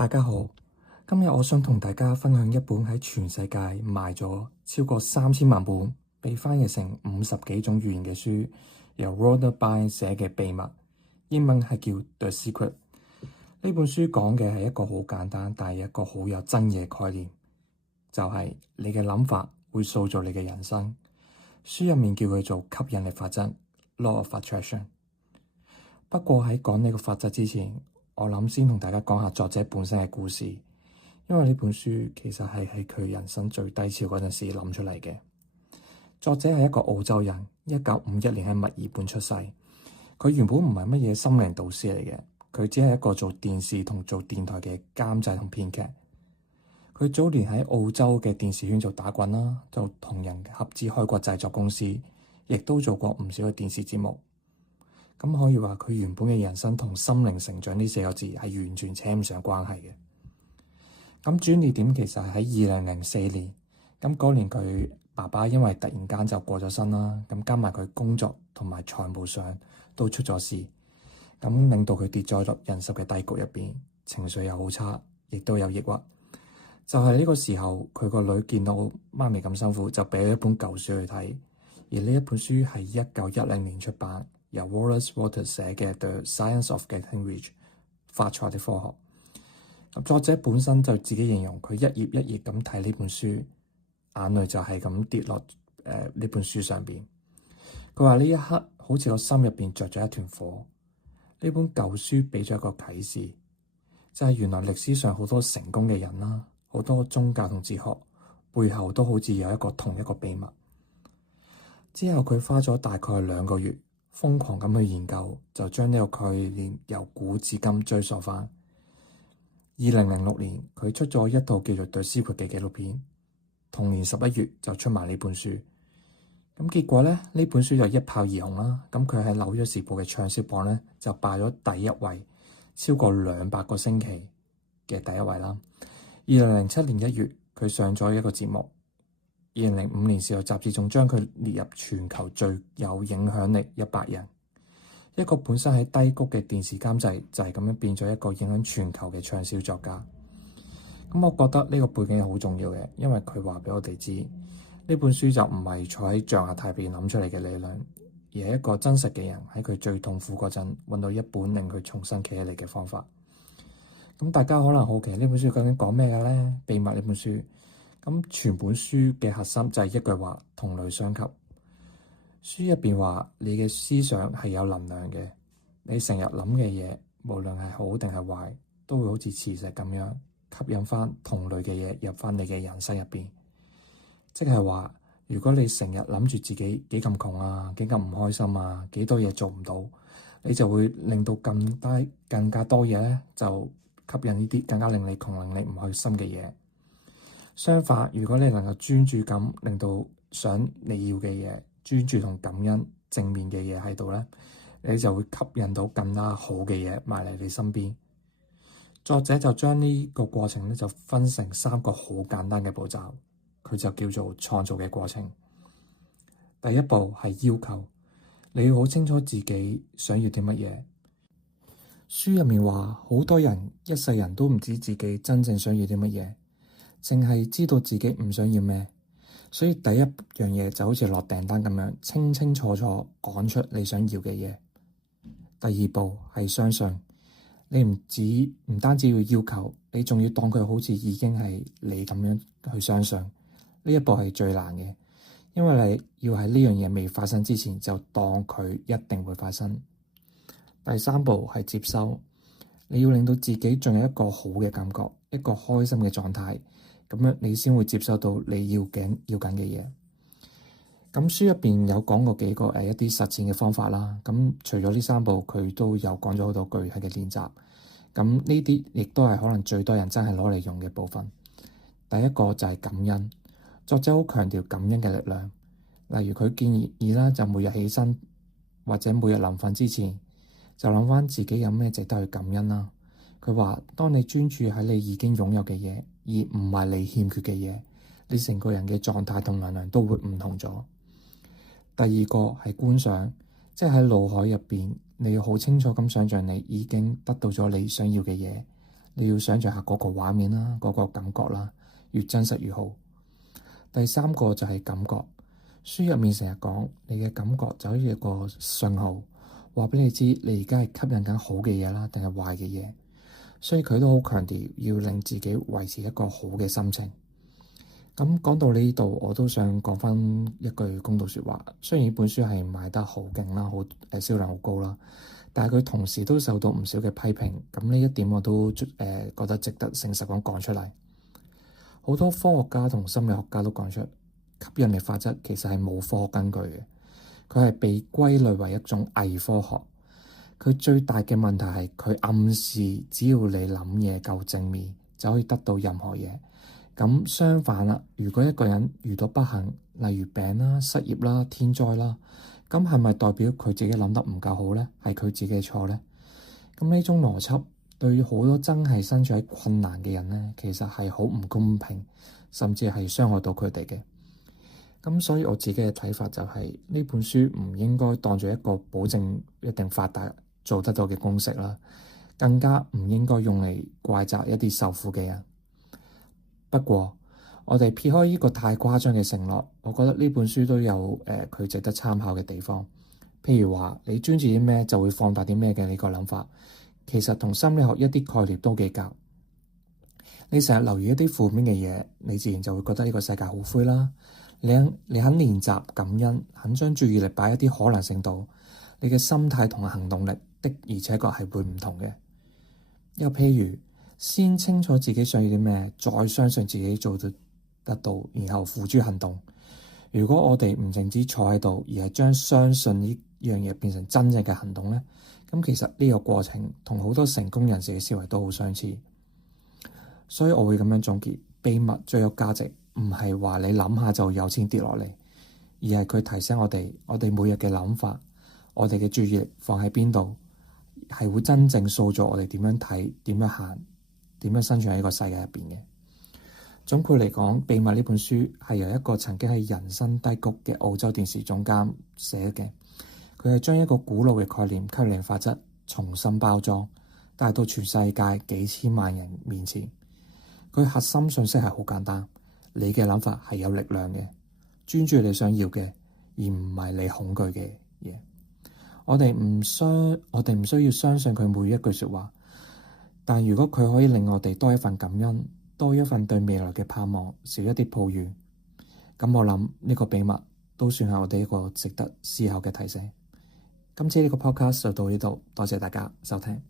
大家好，今日我想同大家分享一本喺全世界賣咗超過3000萬本，被翻譯成50幾種語言嘅書，由 Rhonda Byrne 寫嘅秘密，英文係叫 The Secret。呢本書講嘅係一個好簡單，但係一個好有爭議嘅概念，就係你嘅諗法會塑造你嘅人生。書入面叫佢做吸引力法則 （Law of Attraction）。不過喺講呢個法則之前，我諗先同大家講下作者本身嘅故事，因為呢本書其實係喺佢人生最低潮嗰陣時諗出嚟嘅。作者係一個澳洲人，1951年喺墨爾本出世。佢原本唔係乜嘢心靈導師嚟嘅，佢只係一個做電視同做電台嘅監製同編劇。佢早年喺澳洲嘅電視圈做打滾啦，就同人合資開過製作公司，亦都做過唔少嘅電視節目。咁可以話佢原本嘅人生同心靈成長呢4個字係完全扯唔上關係嘅。咁轉捩點其實係喺2004年，咁嗰年佢爸爸因為突然間就過咗身啦，咁加埋佢工作同埋財務上都出咗事，咁令到佢跌咗落人生嘅低谷入邊，情緒又好差，亦都有抑鬱。就係呢個時候，佢個女見到媽咪咁辛苦，就俾咗一本舊書去睇，而呢一本書係1910年出版，由 Wallace Wattles 寫嘅《The Science of Getting Rich》發財的科學。咁作者本身就自己形容佢一頁一頁咁睇呢本書，眼淚就係咁跌落呢本書上邊。佢話呢一刻好似個心入邊着咗一團火。呢本舊書俾咗一個啟示，就係原來歷史上好多成功嘅人啦，好多宗教同哲學背後都好似有同一個秘密。之後佢花咗大概2個月瘋狂咁去研究，就將呢個概念由古至今追溯翻。2006年佢出咗一套叫做《The Secret》嘅紀錄片，同年11月就出埋呢本書。咁結果呢本書就一炮而紅啦。咁佢喺紐約時報嘅暢銷榜呢，就霸咗第一位，超過200個星期嘅第一位啦。2007年1月佢上咗一個節目。2005年時候雜誌仲將佢列入全球最有影響力100人。一個本身喺低谷嘅電視監製就係咁樣變咗一個影響全球嘅暢銷作家。咁我覺得呢個背景係好重要嘅，因為佢話俾我哋知呢本書就唔係坐喺象牙塔入邊諗出嚟嘅理論，而係一個真實嘅人喺佢最痛苦嗰陣揾到一本令佢重新企起嚟嘅方法。咁大家可能好奇呢本書究竟講咩嘅呢？秘密呢本書，咁全本書嘅核心就係一句話：同類相吸。書入邊話你嘅思想係有能量嘅，你成日諗嘅嘢，無論係好定係壞，都會好似磁石咁樣吸引翻同類嘅嘢入翻你嘅人生入邊。即係話，如果你成日諗住自己幾咁窮啊，幾咁唔開心啊，幾多嘢做唔到，你就會令到更加多嘢咧，就吸引呢啲更加令你窮、令你唔開心嘅嘢。相反，如果你能夠專注咁令到想你要嘅嘢，專注同感恩正面嘅嘢喺度咧，你就會吸引到更加好嘅嘢埋嚟你身邊。作者就將呢個過程咧就分成3個好簡單嘅步驟，佢就叫做創造嘅過程。第一步係要求，你要好清楚自己想要啲乜嘢。書入面話，好多人一世人都唔知自己真正想要啲乜嘢，淨係知道自己唔想要咩。所以第一樣嘢就好似落訂單咁樣，清清楚楚講出你想要嘅嘢。第二步係相信，你唔單止要要求，你仲要當佢好似已經係你咁樣去相信。呢一步係最難嘅，因為你要喺呢樣嘢未發生之前就當佢一定會發生。第三步係接收，你要令到自己仲有一個好嘅感覺，一個開心嘅狀態。咁樣你先會接收到你要緊嘅嘢。咁書入邊有講過幾個一啲實踐嘅方法啦。咁除咗呢3步，佢都有講咗好多具體嘅練習。咁呢啲亦都係可能最多人真係攞嚟用嘅部分。第一個就係感恩。作者好強調感恩嘅力量。例如佢建議啦，就每日起身或者每日臨瞓之前，就諗翻自己有咩值得去感恩啦。佢話：當你專注喺你已經擁有嘅嘢，而唔係你欠缺嘅嘢，你成個人嘅狀態同能量都會唔同咗。第二個係觀想，即係喺腦海入邊，你要好清楚咁想像你已經得到咗你想要嘅嘢，你要想像下嗰個畫面啦，嗰個感覺啦，越真實越好。第三個就係感覺，書入面成日講你嘅感覺就好似一個信號，話俾你知你而家係吸引緊好嘅嘢啦，定係壞嘅嘢。所以佢都好強調要令自己維持一個好嘅心情。咁講到呢度，我都想講翻一句公道説話。雖然呢本書係賣得好勁啦，銷量好高啦，但係佢同時都受到唔少嘅批評。咁呢一點我都覺得值得誠實咁講出嚟。好多科學家同心理學家都講出吸引力法則其實係冇科學根據嘅，佢係被歸類為一種偽科學。佢最大嘅問題係佢暗示只要你諗嘢夠正面就可以得到任何嘢。咁相反啦，如果一個人遇到不幸，例如病啦、失業啦、天災啦，咁係咪代表佢自己諗得唔夠好呢？係佢自己嘅錯呢？咁呢種邏輯對好多真係身處喺困難嘅人呢，其實係好唔公平，甚至係傷害到佢哋嘅。咁所以我自己嘅睇法就係呢本書唔應該當做一個保證一定發達做得到嘅公式啦，更加唔應該用嚟怪責一啲受苦嘅人。不過，我哋撇開呢個太誇張嘅承諾，我覺得呢本書都有佢值得參考嘅地方。譬如話，你專注啲咩就會放大啲咩嘅呢個諗法，其實同心理學一啲概念都幾夾。你成日留意一啲負面嘅嘢，你自然就會覺得呢個世界好灰啦。你肯練習感恩，肯將注意力擺一啲可能性度，你嘅心態同行動力的而且確係會唔同嘅。又譬如，先清楚自己想要啲咩，再相信自己做得到，然後付諸行動。如果我哋唔淨止坐喺度，而係將相信呢樣嘢變成真正嘅行動呢，咁其實呢個過程同好多成功人士嘅思維都好相似。所以我會咁樣總結：秘密最有價值，唔係話你諗下就有錢跌落嚟，而係佢提醒我哋每日嘅諗法，我哋嘅注意力放喺邊度，係會真正塑造我哋點樣睇、點樣行、點樣生存喺呢個世界入邊嘅。總括嚟講，《秘密》呢本書係由一個曾經喺人生低谷嘅澳洲電視總監寫嘅。佢係將一個古老嘅概念吸引力法則重新包裝，帶到全世界幾千萬人面前。佢核心信息係好簡單，你嘅諗法係有力量嘅，專注你想要嘅，而唔係你恐懼嘅嘢。我哋唔需要相信佢每一句說話。但如果佢可以令我哋多一份感恩，多一份對未來嘅盼望，少一啲抱怨，咁我諗呢個秘密都算係我哋一個值得思考嘅提醒。今次呢個 podcast 就到呢度，多謝大家收聽。